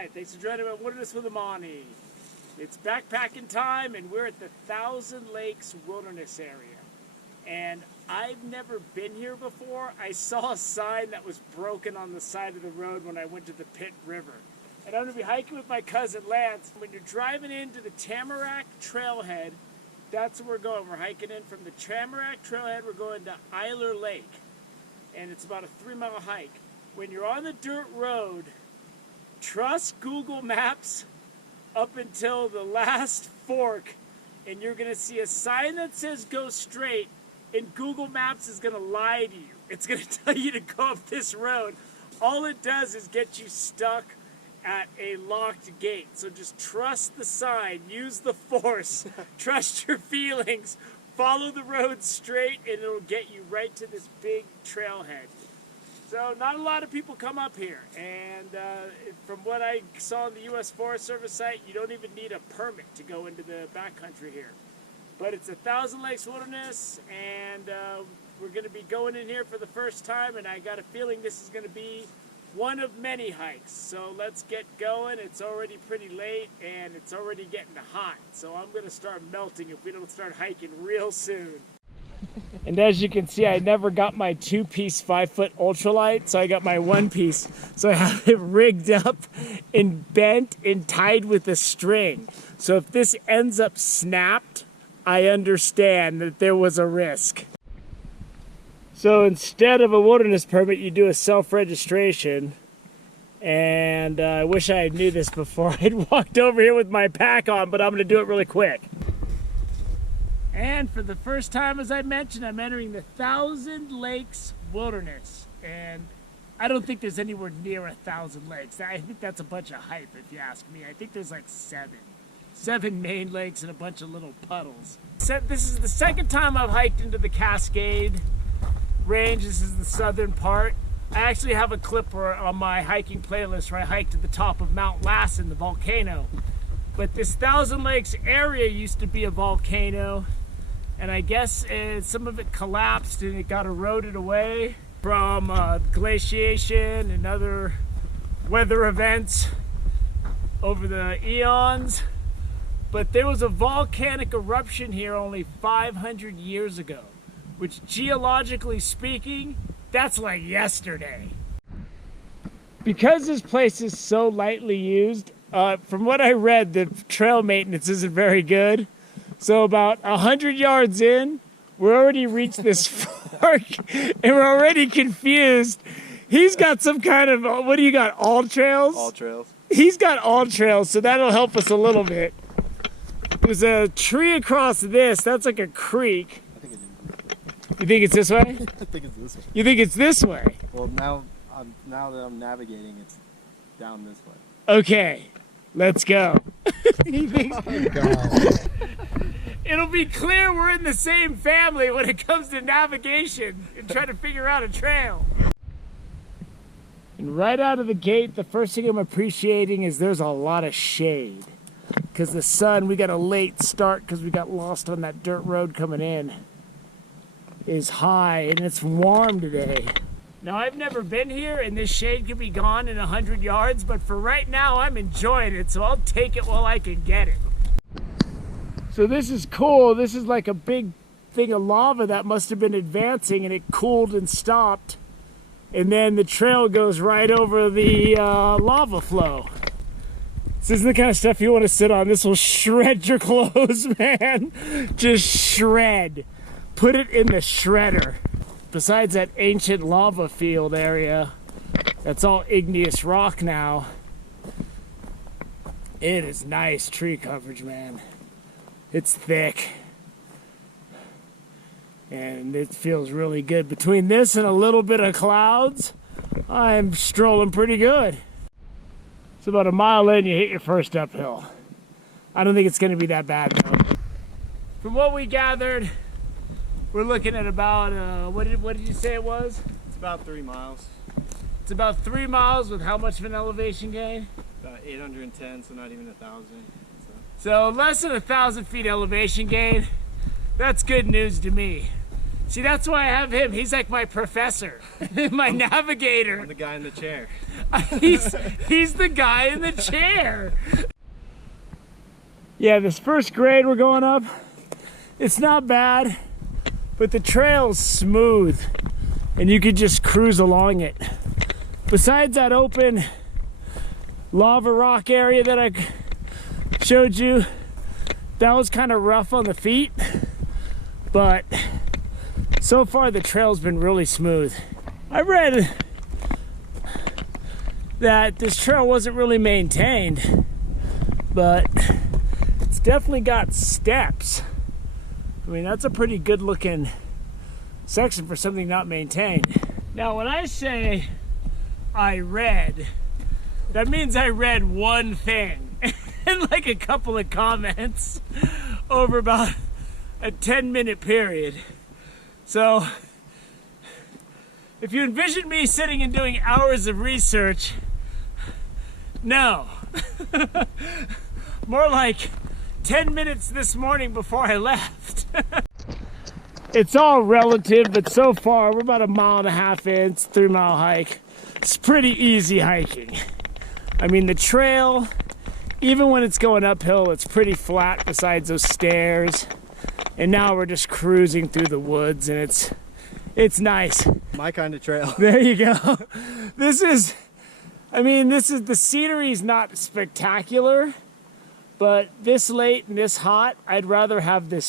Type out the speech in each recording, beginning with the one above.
Alright, thanks for joining me on Wilderness with Amani. It's backpacking time and we're at the Thousand Lakes Wilderness area. And I've never been here before. I saw a sign that was broken on the side of the road when I went to the Pitt River. And I'm going to be hiking with my cousin Lance. When you're driving into the Tamarack Trailhead, that's where we're going. We're hiking in from the Tamarack Trailhead. We're going to Eiler Lake. And it's about a 3-mile hike. When you're on the dirt road, trust Google Maps up until the last fork, and you're going to see a sign that says go straight, and Google Maps is going to lie to you. It's going to tell you to go up this road. All it does is get you stuck at a locked gate. So just trust the sign, use the force, trust your feelings, follow the road straight, and it'll get you right to this big trailhead. So not a lot of people come up here, and from what I saw on the U.S. Forest Service site, you don't even need a permit to go into the backcountry here. But it's a Thousand Lakes Wilderness, and we're going to be going in here for the first time, and I got a feeling this is going to be one of many hikes. So let's get going. It's already pretty late, and it's already getting hot, so I'm going to start melting if we don't start hiking real soon. And as you can see, I never got my 2-piece 5-foot ultralight, so I got my 1-piece. So I have it rigged up and bent and tied with a string. So if this ends up snapped, I understand that there was a risk. So instead of a wilderness permit, you do a self-registration. And I wish I knew this before I'd walked over here with my pack on, but I'm going to do it really quick. And for the first time, as I mentioned, I'm entering the Thousand Lakes Wilderness. And I don't think there's anywhere near 1,000 lakes. I think that's a bunch of hype, if you ask me. I think there's like 7 main lakes and a bunch of little puddles. This is the second time I've hiked into the Cascade Range. This is the southern part. I actually have a clip on my hiking playlist where I hiked to the top of Mount Lassen, the volcano. But this Thousand Lakes area used to be a volcano. And I guess some of it collapsed and it got eroded away from glaciation and other weather events over the eons. But there was a volcanic eruption here only 500 years ago, which geologically speaking, that's like yesterday. Because this place is so lightly used, from what I read, the trail maintenance isn't very good. So about 100 yards in, we're already reached this fork, and we're already confused. He's got some kind of, what do you got, all trails? All trails. He's got all trails, so that'll help us a little bit. There's a tree across this. That's like a creek. I think it's You think it's this way? I think it's this way. You think it's this way? Well, now that I'm navigating, it's down this way. Okay, let's go. Oh, God. It'll be clear we're in the same family when it comes to navigation and trying to figure out a trail. And right out of the gate, the first thing I'm appreciating is there's a lot of shade. Because the sun, we got a late start because we got lost on that dirt road coming in, is high, and it's warm today. Now, I've never been here, and this shade could be gone in 100 yards, but for right now, I'm enjoying it, so I'll take it while I can get it. So this is cool. This is like a big thing of lava that must have been advancing, and it cooled and stopped, and then the trail goes right over the lava flow. This isn't the kind of stuff you want to sit on. This will shred your clothes, man. Just shred. Put it in the shredder. Besides that ancient lava field area, that's all igneous rock now. It is nice tree coverage, man. It's thick. And it feels really good. Between this and a little bit of clouds, I'm strolling pretty good. It's about a mile in, you hit your first uphill. I don't think it's going to be that bad, though. From what we gathered, we're looking at about, what did you say it was? It's about 3 miles. It's about 3 miles with how much of an elevation gain? About 810, so not even 1,000. So less than 1,000 feet elevation gain. That's good news to me. See, that's why I have him. He's like my professor, my navigator. I'm the guy in the chair. He's the guy in the chair. Yeah, this first grade we're going up, it's not bad, but the trail's smooth and you could just cruise along it. Besides that open lava rock area that I showed you, that was kind of rough on the feet, but so far the trail's been really smooth. I read that this trail wasn't really maintained, but it's definitely got steps. I mean, that's a pretty good looking section for something not maintained. Now, when I say I read, that means I read one thing and like a couple of comments over about a 10-minute period. So if you envision me sitting and doing hours of research, no. More like 10 minutes this morning before I left. It's all relative, but so far we're about 1.5 miles in, it's a 3-mile hike. It's pretty easy hiking. I mean, the trail, even when it's going uphill, it's pretty flat besides those stairs. And now we're just cruising through the woods, and it's nice. My kind of trail. There you go. This is the scenery's not spectacular, but this late and this hot, I'd rather have the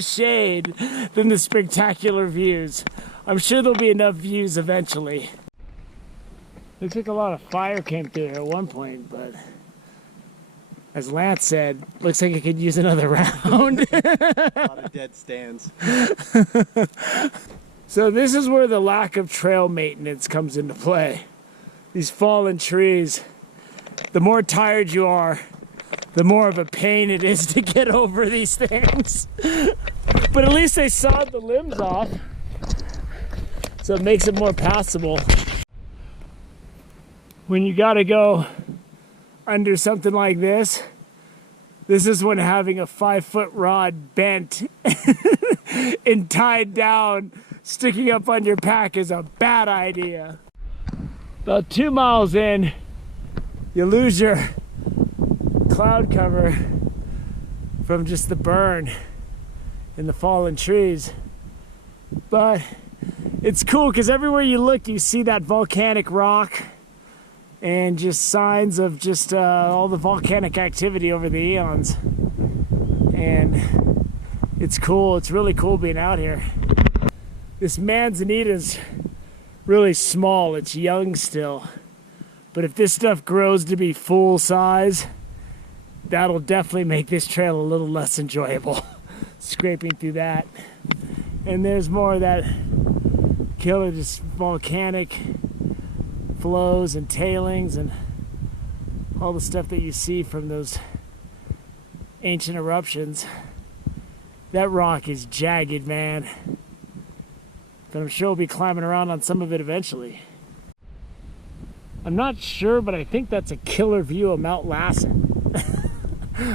shade than the spectacular views. I'm sure there'll be enough views eventually. Looks like a lot of fire came through here at one point, but as Lance said, looks like it could use another round. A lot of dead stands. So this is where the lack of trail maintenance comes into play. These fallen trees, the more tired you are, the more of a pain it is to get over these things. But at least they sawed the limbs off, so it makes it more passable. When you gotta go under something like this is when having a 5-foot rod bent and tied down, sticking up on your pack is a bad idea. About 2 miles in, you lose your cloud cover from just the burn in the fallen trees. But it's cool because everywhere you look, you see that volcanic rock and just signs of just all the volcanic activity over the eons. And it's cool. It's really cool being out here. This manzanita's really small. It's young still. But if this stuff grows to be full size, that'll definitely make this trail a little less enjoyable. Scraping through that. And there's more of that killer just volcanic flows and tailings and all the stuff that you see from those ancient eruptions. That rock is jagged, man. But I'm sure we'll be climbing around on some of it eventually. I'm not sure, but I think that's a killer view of Mount Lassen.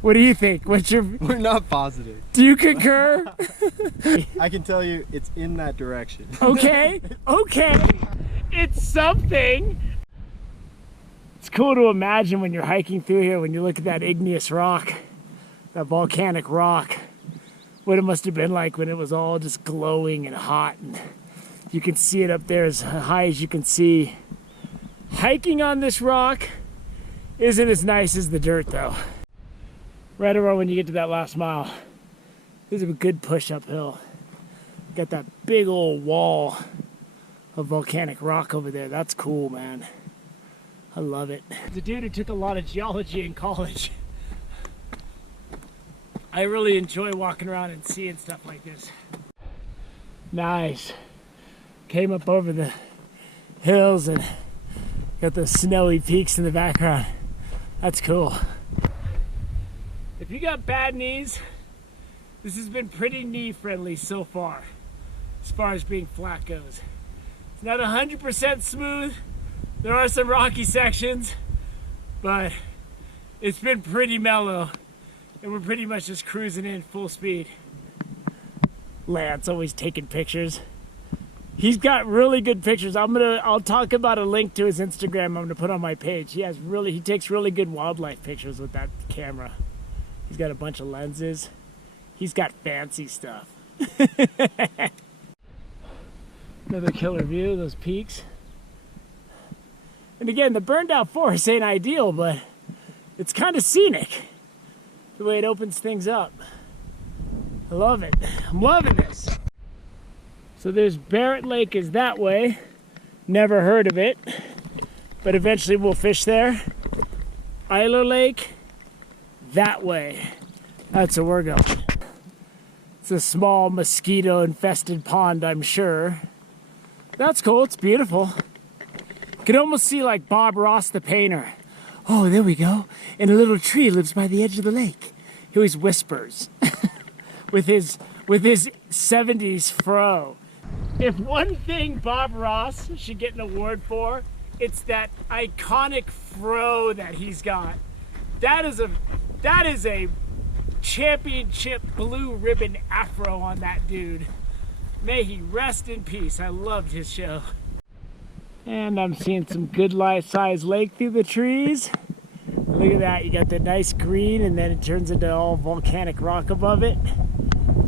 What do you think? We're not positive. Do you concur? I can tell you it's in that direction. Okay. It's something. It's cool to imagine when you're hiking through here, when you look at that igneous rock, that volcanic rock, what it must have been like when it was all just glowing and hot. And you can see it up there as high as you can see. Hiking on this rock isn't as nice as the dirt though. Right around when you get to that last mile, this is a good push uphill. Got that big old wall of volcanic rock over there. That's cool, man. I love it. The dude who took a lot of geology in college. I really enjoy walking around and seeing stuff like this. Nice. Came up over the hills and got the snowy peaks in the background. That's cool. If you got bad knees, this has been pretty knee friendly so far as being flat goes. It's not 100% smooth. There are some rocky sections, but it's been pretty mellow and we're pretty much just cruising in full speed. Lance always taking pictures. He's got really good pictures. I'll talk about a link to his Instagram I'm gonna put on my page. He takes really good wildlife pictures with that camera. He's got a bunch of lenses. He's got fancy stuff. Another killer view of those peaks. And again, the burned out forest ain't ideal, but it's kind of scenic the way it opens things up. I love it. I'm loving this. So there's Barrett Lake is that way. Never heard of it, but eventually we'll fish there. Eiler Lake, that way. That's where we're going. It's a small mosquito-infested pond, I'm sure. That's cool, it's beautiful. You can almost see like Bob Ross the painter. Oh, there we go. And a little tree lives by the edge of the lake. He always whispers with his 70s fro. If one thing Bob Ross should get an award for, it's that iconic fro that he's got. That is a championship blue ribbon afro on that dude. May he rest in peace. I loved his show. And I'm seeing some good sized lake through the trees. Look at that, you got the nice green and then it turns into all volcanic rock above it.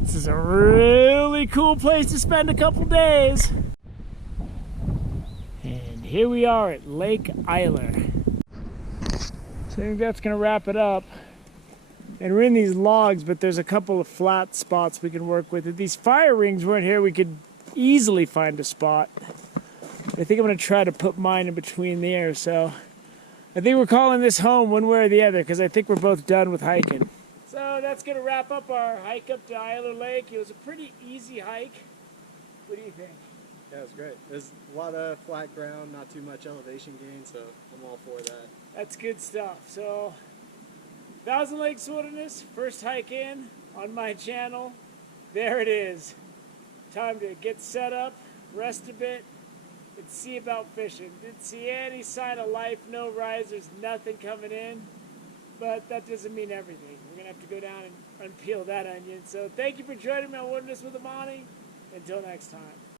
This is a really cool place to spend a couple days. And here we are at Lake Eiler. So I think that's gonna wrap it up. And we're in these logs, but there's a couple of flat spots we can work with. If these fire rings weren't here, we could easily find a spot. I think I'm gonna try to put mine in between there, so I think we're calling this home one way or the other because I think we're both done with hiking. So that's gonna wrap up our hike up to Eiler Lake. It was a pretty easy hike. What do you think? Yeah, it was great. There's a lot of flat ground, not too much elevation gain, so I'm all for that. That's good stuff. So, Thousand Lakes Wilderness, first hike in on my channel. There it is. Time to get set up, rest a bit, and see about fishing. Didn't see any sign of life, no risers, nothing coming in. But that doesn't mean everything. We're going to have to go down and unpeel that onion. So thank you for joining me on Wilderness with Amani. Until next time.